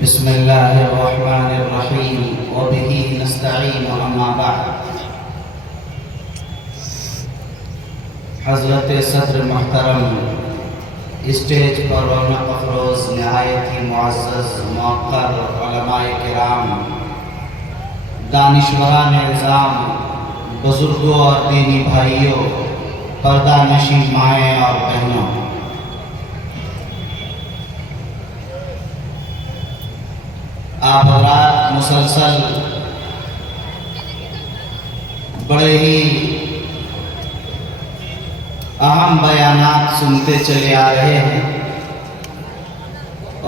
بسم اللہ الرحمن الرحیم وبہ نستعین اما بعد۔ حضرت صدر محترم، اسٹیج پر رونق افروز نہایت ہی معزز موقر علماء کرام، دانشوران نظام، بزرگوں اور دینی بھائیوں، پردہ نشین مائیں اور بہنوں، آپ حضرات مسلسل بڑے ہی اہم بیانات سنتے چلے آ رہے ہیں،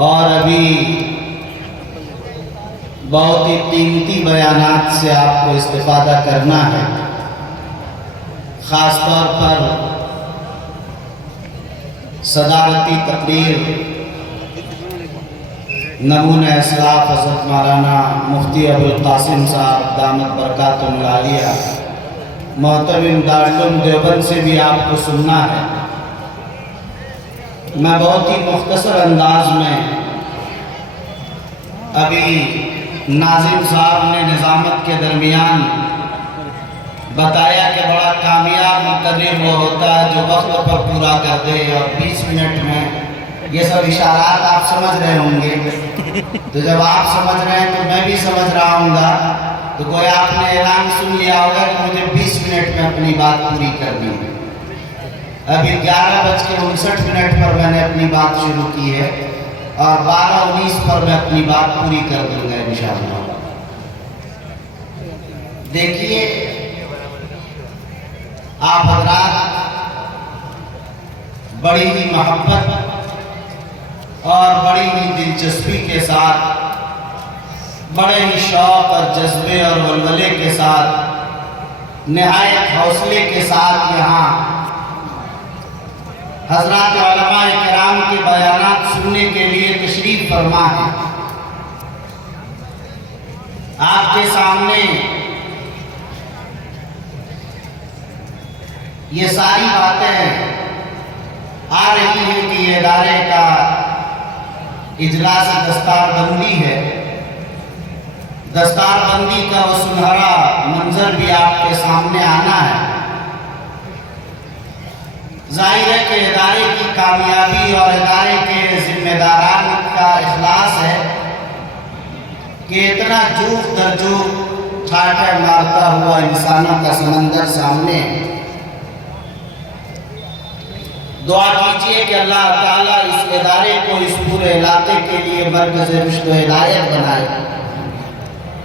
اور ابھی بہت ہی قیمتی بیانات سے آپ کو استفادہ کرنا ہے۔ خاص طور پر صدارتی تقریر نمونہ اسلاف حضرت مولانا مفتی ابوالقاسم صاحب دامت برکاتہم العالیہ محتمم دارالعلوم دیوبند سے بھی آپ کو سننا ہے۔ میں بہت ہی مختصر انداز میں ابھی ناظم صاحب نے نظامت کے درمیان بتایا کہ بڑا کامیاب مقرر وہ ہوتا ہے جو وقت پر پورا کر دے، اور 20 منٹ میں یہ سب اشارات آپ سمجھ رہے ہوں گے، تو جب آپ سمجھ رہے ہیں تو میں بھی سمجھ رہا ہوں گا، تو کوئی آپ نے اعلان سن لیا ہوگا کہ مجھے 20 منٹ میں اپنی بات پوری کرنی ہے۔ ابھی 11:59 پر میں نے اپنی بات شروع کی ہے، اور 12:19 پر میں اپنی بات پوری کر دوں گا انشاءاللہ۔ دیکھیے آپ حضرات بڑی ہی محبت اور بڑی ہی دلچسپی کے ساتھ، بڑے ہی شوق اور جذبے اور ولولے کے ساتھ، نہایت حوصلے کے ساتھ یہاں حضرات علماء کرام کے بیانات سننے کے لیے تشریف فرما ہے۔ آپ کے سامنے یہ ساری باتیں آ رہی ہیں کہ یہ ادارے کا اجلاس دستار بندی ہے۔ دستار بندی کا وہ سنہرا منظر بھی آپ کے سامنے آنا ہے۔ ظاہر ہے کہ ادارے کی کامیابی اور ادارے کے ذمہ داران کا اخلاص ہے کہ اتنا جوخ در جوخ ٹھاٹھے مارتا ہوا انسانوں کا سمندر سامنے ہے۔ دعا کیجئے کہ اللہ تعالیٰ اس ادارے کو اس پورے علاقے کے لیے مرکز رشد و ہدایت بنائے،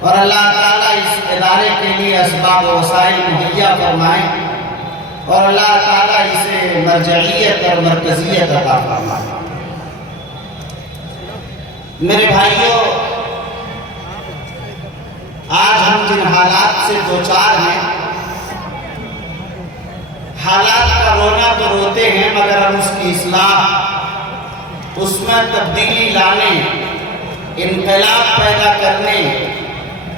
اور اللہ تعالیٰ اس ادارے کے لیے اسباب و وسائل مہیا فرمائے، اور اللہ تعالیٰ اسے مرجعیت اور مرکزیت عطا فرمائے۔ میرے بھائیوں، آج ہم جن حالات سے دوچار ہیں، حالات کا رونا تو روتے ہیں، مگر ہم اس کی اصلاح، اس میں تبدیلی لانے، انقلاب پیدا کرنے،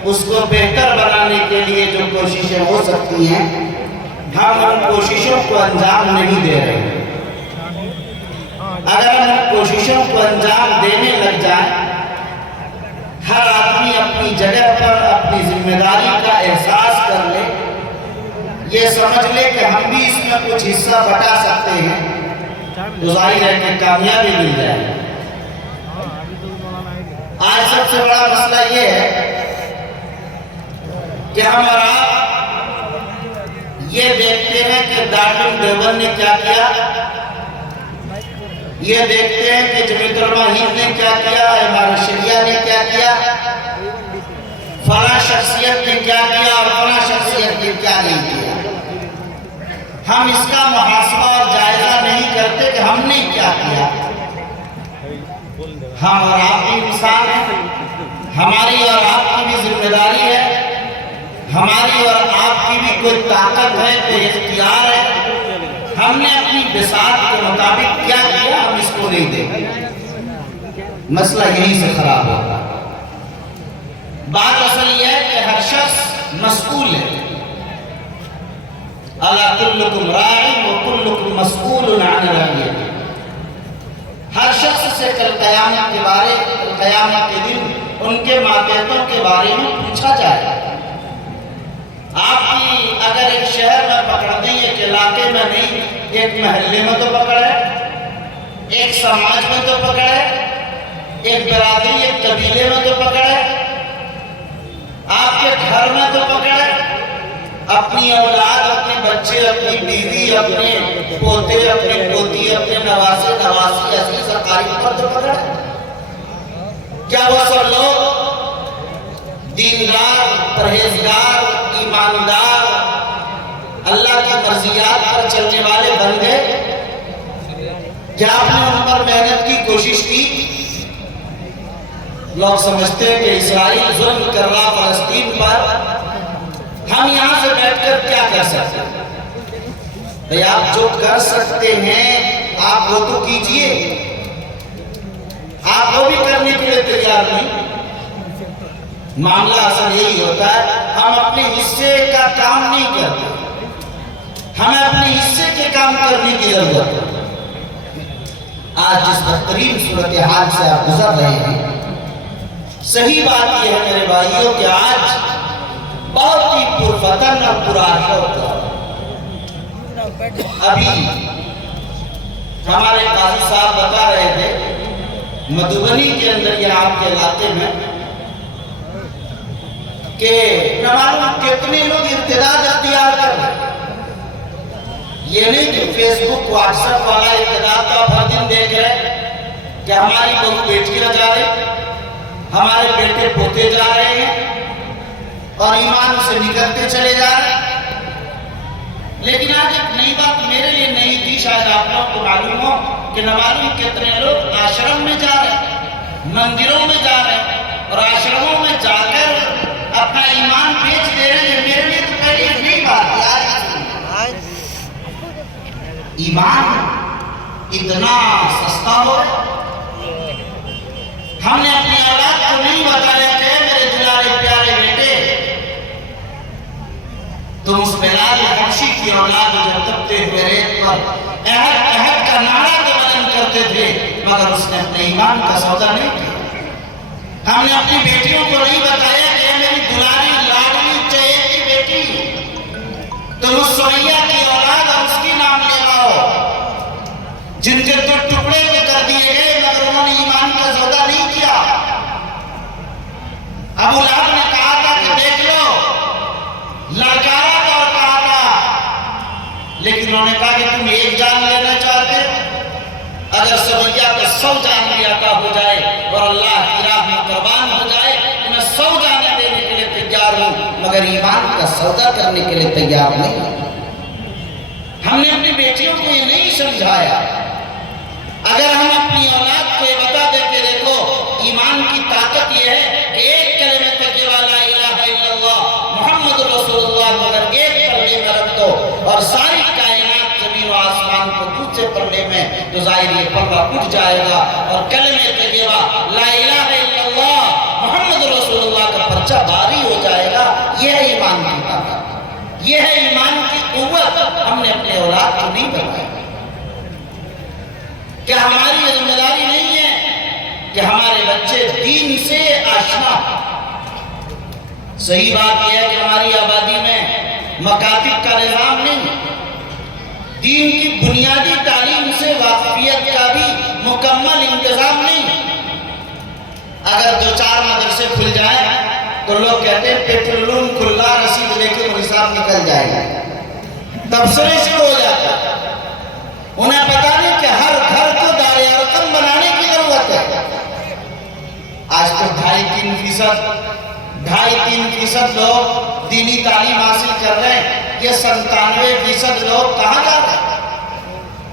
اس کو بہتر بنانے کے لیے جو کوششیں ہو سکتی ہیں، ہم ان کوششوں کو انجام نہیں دے رہے ہیں۔ اگر ہم ان کوششوں کو انجام دینے لگ جائیں، ہر آدمی اپنی جگہ پر اپنی ذمہ داری کا احساس کر لے، یہ سمجھ لے کہ ہم بھی اس میں کچھ حصہ بٹا سکتے ہیں، تو ظاہر ہے کہ کامیابی مل جائے۔ آج سب سے بڑا مسئلہ یہ ہے کہ ہم اور آپ یہ دیکھتے ہیں کہ دارالعلوم دیوبند نے کیا کیا، یہ دیکھتے ہیں کہ جمیعت علماء ہند نے کیا کیا، امارت شریعہ نے کیا کیا، فلاں شخصیت نے کیا کیا اور فلاں شخصیت نے کیا نہیں کیا۔ ہم اس کا محاسبہ اور جائزہ نہیں کرتے کہ ہم نے کیا کیا۔ ہم اور آپ بھی انسان ہیں، ہماری اور آپ کی بھی ذمہ داری ہے، ہماری اور آپ کی بھی کوئی طاقت ہے، کوئی اختیار ہے۔ ہم نے اپنی بساط کے مطابق کیا کیا، ہم اس کو نہیں دیکھتے۔ مسئلہ یہی سے خراب ہوگا۔ بات اصل یہ ہے کہ ہر شخص مسئول ہے۔ اَلَا كُلُّكُمْ رَاعٍ وَكُلُّكُمْ مَسْئُولٌ عَنْ رَعِيَّتِهِ۔ ہر شخص سے کل قیامت کے قیامت کے دن ان کے ماتحتوں کے بارے میں پوچھا جائے. آپ کی اگر ایک شہر میں پکڑ دیں، ایک علاقے میں نہیں، ایک محلے میں تو پکڑ ہے، ایک سماج میں تو پکڑ ہے، ایک برادری ایک قبیلے میں تو پکڑ ہے، آپ کے گھر میں تو پکڑ ہے، اپنی اولاد، اپنے بچے، اپنی بیوی، اپنے پوتے، اپنی پوتی، اپنے نواسے نواسی عزیز اقارب پر تو پکڑ ہے. کیا وہ سب لوگ دیندار، پرہیزگار، ایماندار، اللہ کی مرضیات پر چلنے والے بن گئے؟ کیا آپ نے ان پر محنت کی کوشش کی؟ لوگ سمجھتے ہیں کہ اسرائیل ظلم کر رہا فلسطین پر، ہم یہاں سے بیٹھ کر کیا کر سکتے ہیں؟ بھئی آپ جو کر سکتے ہیں آپ وہ تو کیجئے. آپ وہ بھی کرنے کے لیے تیار نہیں. معاملہ اصل یہی ہوتا ہے، ہم اپنے حصے کا کام نہیں کرتے، ہمیں اپنے حصے کے کام کرنے کی ضرورت ہے. آج جس بہترین صورتحال سے آپ گزر رہے ہیں، صحیح بات یہ ہے میرے بھائیوں کہ آج بہت ہی پرفتن اور پرآشوق ہے. ابھی ہمارے قاضی صاحب بتا رہے تھے مدھوبنی کے اندر یا آپ کے علاقے میں کہ نہ معلوم کتنے لوگ ارتداد اختیار کر رہے ہیں. یہ نہیں کہ فیس بک واٹس ایپ والا ارتداد کا ہر دن دیکھ رہے کہ ہماری بہو بیٹیاں جا رہے، ہمارے بیٹے پوتے جا رہے ہیں اور ایمان سے نکلتے چلے جا رہے ہیں. لیکن آج ایک نئی بات میرے لیے نہیں تھی، شاید آپ لوگ کو معلوم ہو کہ نہ معلوم کتنے لوگ آشرم میں جا رہے ہیں، مندروں میں جا رہے ہیں اور آشرموں میں جا کر اپنا ایمان بیچ دے رہے ہیں. میرے لیے تو پہلے ایک نئی بات ہے. ایمان اتنا سستا ہو، ہم نے اپنی اولاد کو نہیں بتایا کہ میرے دلارے پیارے بیٹے، تم اس بلال حبشی کی اولاد جو تپتے ہوئے ریت پر احد احد کا نعرہ تو بلند کرتے تھے، مگر اس نے اپنے ایمان کا سودا نہیں کیا. ہم نے اپنی بیٹیوں کو نہیں بتایا کہ میری دلاری لاڈلی چہے کی بیٹی، تم اس سمیہ کی اولاد اور اس کی نام لیوا ہو جن کے تو ٹکڑے میں کر دیے گئے مگر انہوں نے ایمان کا سودا نہیں کیا. ابو لہب نے کہا تھا کہ دیکھ لو، للکارا تو اور کہا تھا، لیکن انہوں نے کہا کہ تم ایک جان لینا چاہتے، اگر سمیہ کو 100 جان بھی عطا ہو جائے اور اللہ کی راہ میں قربان ہو جائے تو میں 100 جانیں دینے کے لیے تیار ہوں، مگر ایمان کا سودا کرنے کے لیے تیار نہیں. ہم نے اپنی بیٹیوں کو یہ نہیں سمجھایا. اگر ہم اپنی اولاد کو یہ بتا دیتے دیکھو ایمان کی طاقت یہ ہے کہ ایک کلمہ تقویٰ لا الہ الا اللہ محمد رسول اللہ مگر ایک پلے میں رکھ دو اور ساری کائنات زمین و آسمان کو دوسرے پلے میں، تو ظاہر یہ پلہ اٹھ جائے گا اور کلمہ تقویٰ لا الہ الا اللہ محمد رسول اللہ کا پرچہ بھاری ہو جائے گا. یہ ہے ایمان کی طاقت، یہ ہے ایمان کی قوت. ہم نے اپنے اولاد کو نہیں بتایا. کیا ہماری یہ ذمہ داری نہیں ہے کہ ہمارے بچے دین سے آشنا؟ صحیح بات یہ ہے کہ ہماری آبادی میں مکاتب کا نظام نہیں، دین کی بنیادی تعلیم سے واقفیت کا بھی مکمل انتظام نہیں. اگر 2-4 مدرسے کھل جائیں تو لوگ کہتے ہیں پیٹرولوم کھلا، رسید لے کے نصاب نکل جائے گا، تبصرے شروع ہو جاتا ہے. انہیں پتا نہیں کہ ہر گھر کو دار ارقم بنانے کی ضرورت ہے. آج تک 2.5-3% لوگ دینی تعلیم حاصل کر رہے ہیں. یہ 97% لوگ کہاں جا رہے ہیں؟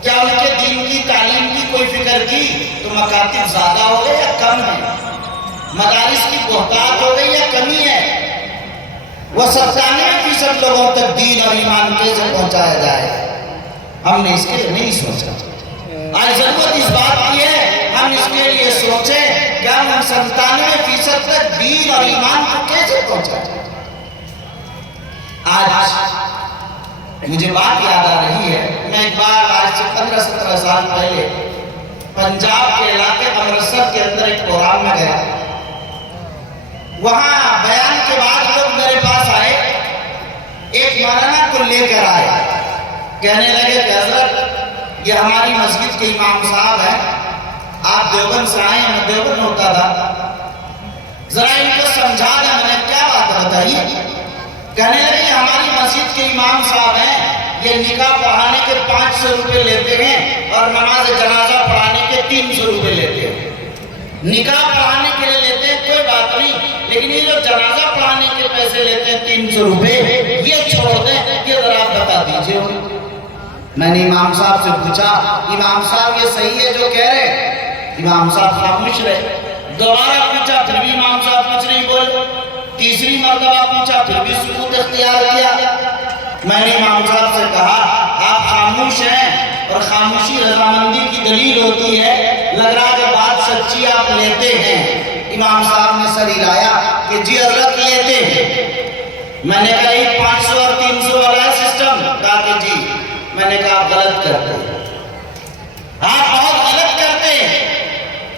کیا ان کے دین کی تعلیم کی کوئی فکر کی تو مکاتب زیادہ ہو گئے یا کم ہے؟ مدارس کی بہتات ہو گئی یا کمی ہے؟ وہ 97% لوگوں تک دین اور ایمان کیسے پہنچایا جائے؟ ہم نے اس کے لیے نہیں سوچا. آج ضرورت اس بات کی ہے ہم اس کے لیے سوچیں کہ ہم 97% تک دین اور ایمان کو کیسے پہنچائیں. آج مجھے بات یاد آ رہی ہے، میں ایک بار آج سے 15-17 سال پہلے پنجاب کے علاقے امرتسر کے اندر ایک پروگرام میں گیا، وہاں بیان کے بعد لوگ میرے پاس آئے، ایک مولانا کو لے کر آئے، کہنے لگے کہ حضرت یہ ہماری مسجد کے امام صاحب ہیں، آپ دیوبند سے آئے ہیں، میں دیوبند ہوتا تھا، ذرا ان کو سمجھا دیں۔ میں نے کیا بات ہے بتائیے؟ کہنے لگے یہ ہماری مسجد کے امام صاحب ہیں، یہ نکاح پڑھانے کے 500 روپے لیتے ہیں اور نماز جنازہ پڑھانے کے 300 روپے لیتے ہیں۔ نکاح پڑھانے کے لیے لیتے ہیں کوئی بات نہیں، لیکن یہ جو جنازہ پڑھانے کے پیسے لیتے ہیں 300 روپے، یہ چھوڑ دیں، یہ ذرا آپ بتا دیجئے۔ میں نے امام صاحب سے پوچھا، امام صاحب یہ صحیح ہے جو کہہ رہے؟ امام صاحب خاموش رہے۔ دوبارہ پوچھا، پھر بھی امام صاحب کچھ نہیں بولے۔ تیسری مرتبہ پوچھا، پھر بھی سکوت اختیار کیا۔ میں نے امام صاحب سے کہا آپ خاموش ہیں اور خاموشی رضامندی کی دلیل ہوتی ہے، لگ رہا کہ بات سچی آپ لیتے ہیں۔ امام صاحب نے سر ہلایا کہ جی حضرت لیتے ہیں۔ میں نے کہا یہ 500 اور 300 والا ہے سسٹم؟ کہا کہ جی۔ میں نے کہا آپ غلط کرتے ہیں، آپ بہت غلط کرتے ہیں۔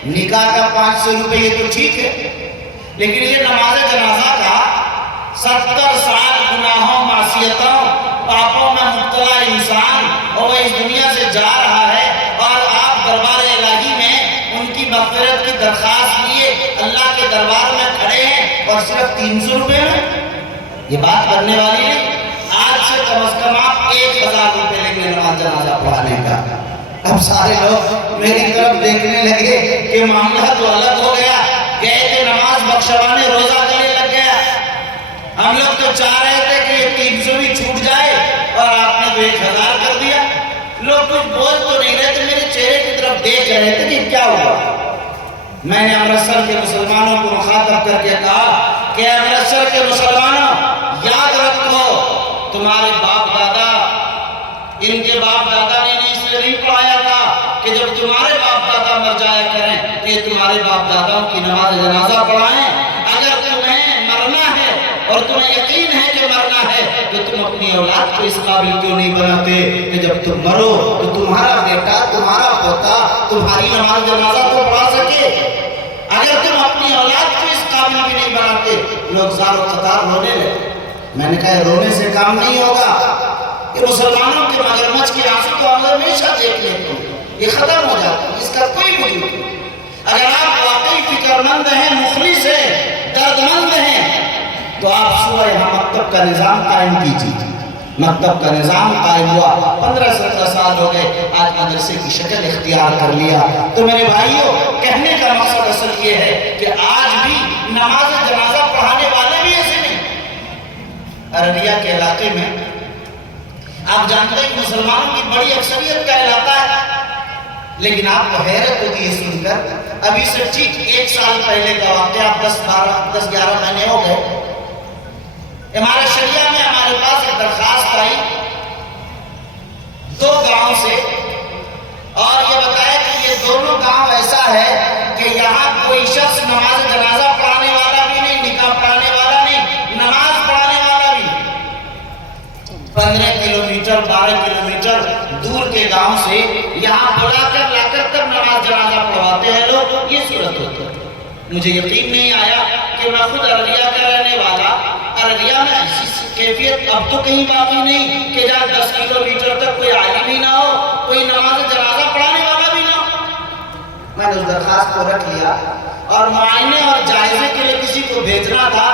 نکاح کا 500 روپے یہ تو ٹھیک ہے، لیکن یہ نماز جنازہ کا 70 سال گناہوں معصیتوں پاپوں میں مبتلا انسان، اور وہ اس دنیا سے جا رہا ہے، اور آپ دربار الہی میں ان کی مغفرت کی درخواست لیے اللہ کے دربار میں کھڑے ہیں، اور صرف 300 روپے میں؟ یہ بات کرنے والی نہیں۔ آج سے کم از کم آپ 1000 روپے لیں گے نماز جنازہ پڑھانے کا۔ اب سارے لوگ میری طرف دیکھنے لگے کہ معاملہ تو الگ ہو گیا، گئے تھے نماز بخشوانے، روزہ گلے لگ گیا۔ ہم لوگ تو چاہ رہے تھے کہ یہ 300 بھی چھوٹ جائے، اور آپ نے تو 1000 کر دیا۔ لوگ کچھ بول تو نہیں رہے تھے، میرے چہرے کی طرف دیکھ رہے تھے کہ کیا ہوا۔ میں نے امرتسر کے مسلمانوں کو مخاطب کر کے کہا کہ امرتسر کے مسلمانوں، یاد رکھو تمہارے باپ دادا، ان کے باپ دادا نے اس لیے نہیں پڑھایا تھا کہ جب تمہارے باپ دادا مر جایا کریں تو یہ تمہارے باپ داداؤں کی نماز جنازہ پڑھائیں۔ اگر تمہیں مرنا ہے اور تمہیں یقین ہے کہ مرنا ہے تو تم اپنی اولاد کو اس قابل کیوں نہیں بناتے کہ جب تم مرو تو تمہارا بیٹا، تمہارا پوتا تمہاری نماز جنازہ تو پڑھا سکے۔ اگر تم اپنی اولاد کو اس قابل بھی نہیں بناتے، لوگ زار و قطار رونے لگے۔ میں نے کہا رونے سے کام نہیں ہوگا، یہ مسلمانوں کے مگرمچھ کی آنسو تو ہم ہمیشہ دیکھ لیتے ہیں، یہ ختم ہو جاتا ہے، اس کا کوئی وجود نہیں۔ اگر آپ واقعی فکر مند ہیں، مخلص ہیں، درد مند ہیں، تو آپ صبح یہاں مکتب کا نظام قائم کیجیے۔ مکتب کا نظام قائم ہوا، 15-17 سال ہو گئے، آج مدرسے کی شکل اختیار کر لیا۔ تو میرے بھائیوں، کہنے کا مقصد اصل یہ ہے کہ آج بھی نماز جنازہ پڑھانے والے بھی ایسے نہیں۔ ارریہ کے علاقے میں آپ جانتے ہیں مسلمانوں کی بڑی اکثریت کا علاقہ ہے، لیکن آپ کو حیرت ہوگی یہ سن کر، ابھی سے ٹھیک 1 سال پہلے کا واقعہ، 10-11 مہینے ہو گئے، ہمارے شریعہ میں ہمارے پاس ایک درخواست آئی 2 گاؤں سے، اور یہ بتایا کہ یہ دونوں گاؤں ایسا ہے کہ یہاں کوئی شخص نماز جنازہ پڑھانے والا بھی نہیں، نکاح پڑھانے والا نہیں، نماز پڑھانے والا بھی نہیں۔ 15 کلومیٹر 12 کلومیٹر دور کے گاؤں سے یہاں بلا کر لا کر نماز جنازہ پڑھواتے ہیں لوگ، یہ صورت ہوتی ہے۔ مجھے یقین نہیں آیا کہ میں خود ارریہ کا رہنے والا، ارریہ میں ایسی کیفیت اب تو کہیں باقی نہیں کہ جہاں 10 کلومیٹر تک کوئی عالم ہی نہ ہو، کوئی نماز جنازہ پڑھانے والا بھی نہ ہو۔ میں نے اس درخواست کو رکھ لیا، اور معائنے اور جائزے کے لیے کسی کو بھیجنا تھا۔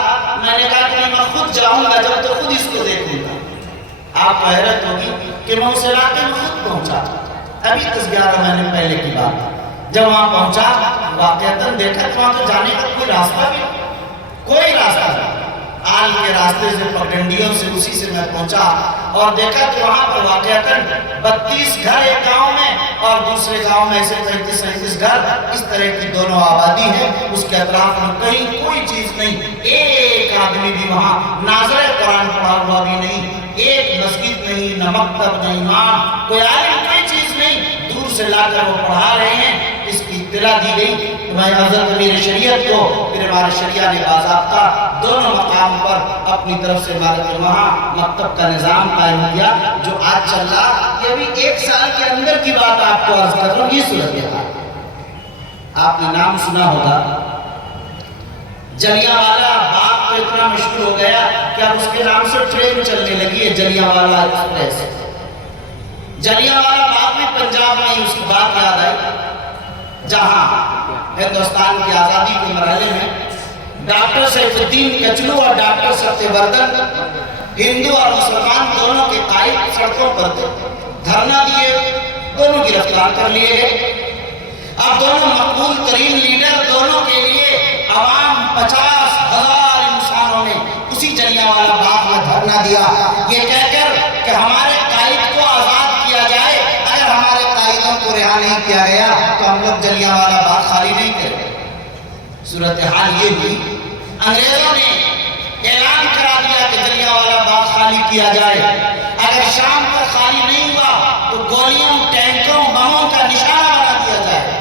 میں نے کہا کہ میں خود جاؤں گا، جب تو خود اس کو دیکھوں گا۔ آپ کو حیرت ہوگی کہ میں اس علاقے میں خود پہنچا، ابھی 10-11 مہینے پہلے کی بات۔ جب وہاں پہنچا، واقعتاً دیکھا کہ وہاں تو جانے کا کوئی راستہ بھی نہیں، کوئی راستہ نہیں۔ آل کے راستے سے، پگڈنڈیوں سے، اسی سے میں پہنچا، اور دیکھا کہ وہاں پر واقعتاً 32 گھر ایک گاؤں میں، اور دوسرے گاؤں میں ایسے 35-37 گھر، اس طرح کی دونوں آبادی ہے۔ اس کے اطراف میں کہیں کوئی چیز نہیں، ایک آدمی بھی وہاں ناظر قرآن پڑھا ہوا بھی نہیں، ایک مسجد نہیں، نہ مکتب، نہ امام، کوئی عالم، کوئی چیز نہیں۔ دور سے لا کر وہ پڑھا رہے ہیں، اس کی اطلاع دی گئی۔ میں حضرت امیر شریعت کو، پھر ہمارے شریعہ نے باضابطہ دونوں مقام پر اپنی طرف سے وہاں مکتب کا نظام قائم کیا، جو آج چل رہا۔ یہ بھی 1 سال کے اندر کی بات آپ کو عرض کر رہا ہوں، یہ صورت ہے۔ آپ نے نام سنا ہوگا، جلیانوالہ باغ تو اتنا مشہور ہو گیا کہ اب اس کے نام سے ٹرین چلنے لگی ہے، جلیانوالہ ایکسپریس۔ جلیانوالہ باغ میں پنجاب میں ہی اس کی بات یاد آئی، جہاں ہندوستان کی آزادی کے مرحلے میں ڈاکٹر سیف الدین کچلو اور ڈاکٹر ستیہ وردھن ہندو اور مسلمان دونوں کے قائد سڑکوں پر تھے، دھرنا دیے، دونوں گرفتار کر لیے گئے۔ اب دونوں مقبول ترین لیڈر، دونوں کے لیے عوام 50,000 انسانوں نے اسی جلیانوالہ باغ میں دھرنا دیا، یہ کہہ کر کہ ہمارے قائد کو آزاد کیا جائے، اگر ہمارے قائدوں کو رہا نہیں کیا گیا تو ہم لوگ جلیانوالہ باغ خالی نہیں کریں۔ صورتحال یہ ہوئی، انگریزوں نے اعلان کرا دیا کہ جلیانوالہ باغ خالی کیا جائے، اگر شام تک خالی نہیں ہوا تو گولیوں، ٹینکوں، بموں کا نشانہ بنا دیا جائے۔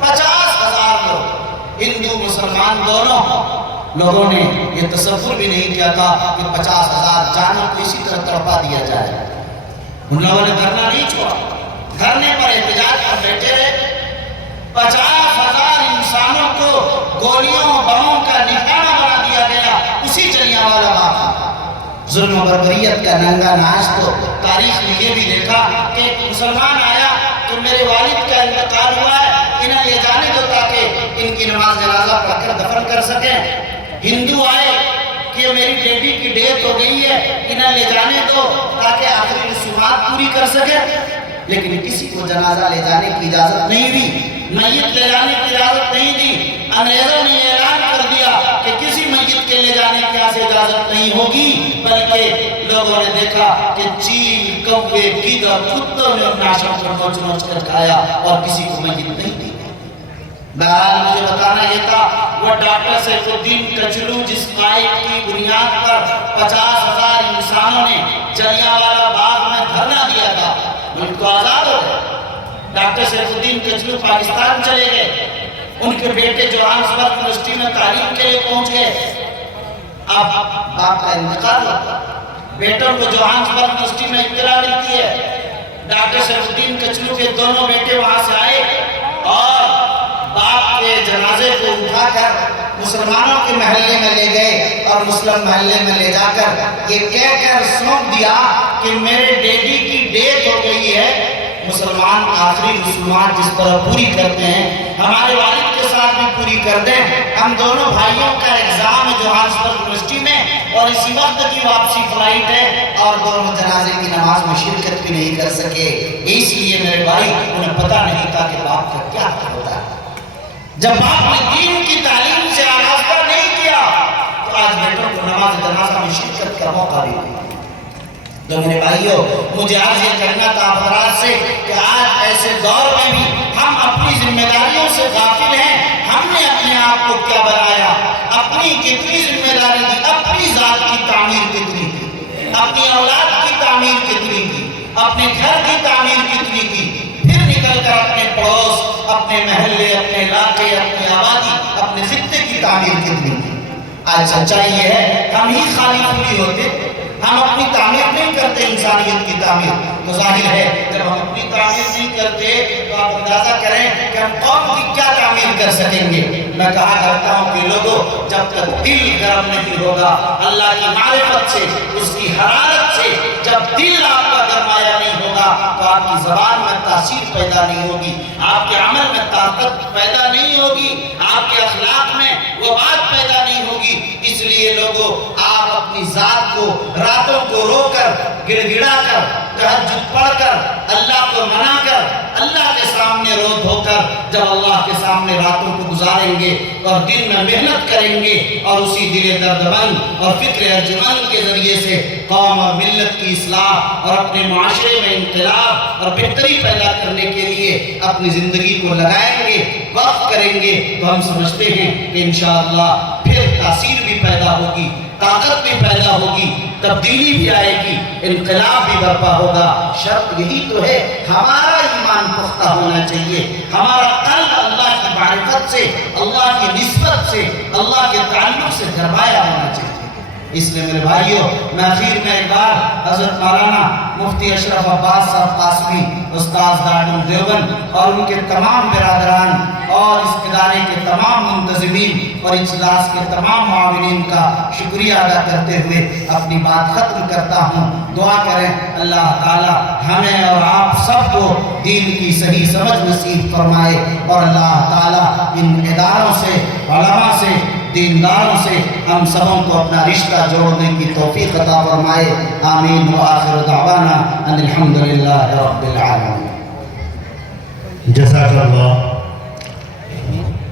50,000 لوگ، ہندو مسلمان دونوں لوگوں نے یہ تصور بھی نہیں کیا تھا کہ 50,000 جانوں کو اسی طرح تڑپا دیا جائے۔ ان لوگوں نے دھرنا نہیں چھوڑا، دھرنے پر احتجاج پر بیٹھے رہے۔ 50,000 انسانوں کو گولیوں، بموں کا نشانہ بنا دیا گیا اسی جلیانوالہ باغ میں۔ ظلم و بربریت کا ننگا ناچ تو تاریخ نے یہ بھی دیکھا کہ ایک مسلمان آیا کہ میرے والد کا انتقال ہوا ہے، انہیں لے جانے دو تاکہ ان کی نماز جنازہ پڑھ کر دفن کر سکیں۔ ہندو آئے کہ میری بیٹی کی ڈیتھ ہو گئی ہے، انہیں لے جانے دو تاکہ آخری رسومات پوری کر سکیں، لیکن کسی کو جنازہ لے جانے کی اجازت نہیں دی، میت لے جانے کی اجازت نہیں دی۔ انگریزوں نے اعلان کر دیا کہ کسی میت کے لے جانے کی اجازت نہیں ہوگی، بلکہ لوگوں نے دیکھا کہ چیل، کوے، گدڑ، کتوں نے ناشوں کو نوچ نوچ کر کھایا اور کسی کو میت نہیں دی۔ بہرحال مجھے بتانا یہ تھا، وہ ڈاکٹر سیف الدین کچلو جس قائد کی بنیاد پر 50,000 انسانوں نے جلیانوالہ باغ میں دھرنا دیا تھا، ملک تو آزاد ہو گئے۔ ڈاکٹر سیف الدین کچلو پاکستان چلے گئے، ان کے بیٹے جوہانسبرگ یونیورسٹی میں تعلیم کے لیے پہنچ گئے۔ اب باپ کا انتقال ہوا، بیٹوں کو جوہانسبرگ یونیورسٹی میں اطلاع ملتی ہے۔ ڈاکٹر سیف الدین کچلو کے دونوں بیٹے وہاں سے آئے اور باپ کے جنازے کو اٹھا کر مسلمانوں کے محلے میں لے گئے اور مسلم محلے میں لے جا کر یہ کہہ کر سونپ دیا کہ میرے ڈیڈی کی ڈیتھ ہو گئی ہے، مسلمان آخری رسومات جس طرح پوری کرتے ہیں ہمارے والد کے ساتھ بھی پوری کر دیں۔ ہم دونوں بھائیوں کا ایگزام ہے جوہانسبرگ یونیورسٹی میں اور اسی وقت کی واپسی فلائٹ ہے اور دونوں جنازے کی نماز میں شرکت بھی نہیں کر سکے، اس لیے میرے بھائی انہیں پتہ نہیں تھا کہ باپ کا کیا حق ہوتا ہے۔ جب باپ نے دین کی تعلیم سے آراستہ نہیں کیا تو آج بیٹوں کو نماز جنازہ میں شرکت کا موقع بھی نہیں۔ تو میرے بھائیوں، مجھے آج یہ کہنا تھا حضرات سے کہ آج ایسے دور میں بھی ہم اپنی ذمہ داریوں سے غافل ہیں۔ ہم نے اپنے آپ کو کیا بنایا، اپنی کتنی ذمہ داری دی، اپنی ذات کی تعمیر کتنی کی، اپنی اولاد کی تعمیر کتنی کی، اپنے گھر کی تعمیر کتنی کی، پھر نکل کر اپنے پڑوس، اپنے محلے، اپنے علاقے، اپنی آبادی، اپنے خطے کی تعمیر کتنی کی۔ آج سچائی یہ ہے ہم ہی خالی پوری ہوتے، ہم اپنی تعمیر نہیں کرتے انسانیت کی تعمیر، تو ظاہر ہے جب ہم اپنی تعمیر نہیں کرتے تو آپ اندازہ کریں کہ ہم قوم کی کیا تعمیر کر سکیں گے۔ میں کہا کرتا ہوں کہ لوگوں، جب تک دل گرم نہیں ہوگا اللہ کی معرفت سے، اس کی حرارت سے، جب دل آپ کا گرمایا نہیں ہوگا تو آپ کی زبان میں تاثیر پیدا نہیں ہوگی، آپ کے عمل میں طاقت پیدا نہیں ہوگی، آپ کے اخلاق میں وہ بات پیدا نہیں ہوگی۔ اس لیے لوگوں، آپ اپنی ذات کو راتوں کو رو کر، گڑ گڑا کر، تہجد پڑھ کر، اللہ کو منا کر، اللہ کے سامنے رو دھو کر جب اللہ کے سامنے راتوں کو گزاریں گے اور دن میں محنت کریں گے اور اسی دل دردمند اور فکر ارجمند کے ذریعے سے قوم اور ملت کی اصلاح اور اپنے معاشرے میں انقلاب اور بہتری پیدا کرنے کے لیے اپنی زندگی کو لگائیں گے، وقف کریں گے، تو ہم سمجھتے ہیں کہ انشاءاللہ پھر تاثیر بھی پیدا ہوگی، طاقت بھی پیدا ہوگی، تبدیلی بھی آئے گی، انقلاب بھی برپا ہوگا۔ شرط یہی تو ہے، ہمارا ایمان پختہ ہونا چاہیے، ہمارا قلب اللہ کی معرفت سے، اللہ کی نسبت سے، اللہ کے تعلق سے گرمایا ہونا چاہیے۔ اس لیے میرے بھائیوں، میں آخر میں ایک بار حضرت مولانا مفتی اشرف عباس صاحب قاسمی استاذ دارالعلوم دیوبند اور ان کے تمام برادران اور اس ادارے کے تمام منتظمین اور اجلاس کے تمام معاونین کا شکریہ ادا کرتے ہوئے اپنی بات ختم کرتا ہوں. دعا کریں اللہ تعالی ہمیں اور آپ سب کو دین کی صحیح سمجھ نصیب فرمائے اور اللہ تعالی ان اداروں سے علماء سے دینداروں سے ہم سبوں کو اپنا رشتہ جوڑنے کی توفیق عطا فرمائے. آمین. وآخر دعوانا ان الحمدللہ رب العالمین. جزاک اللہ.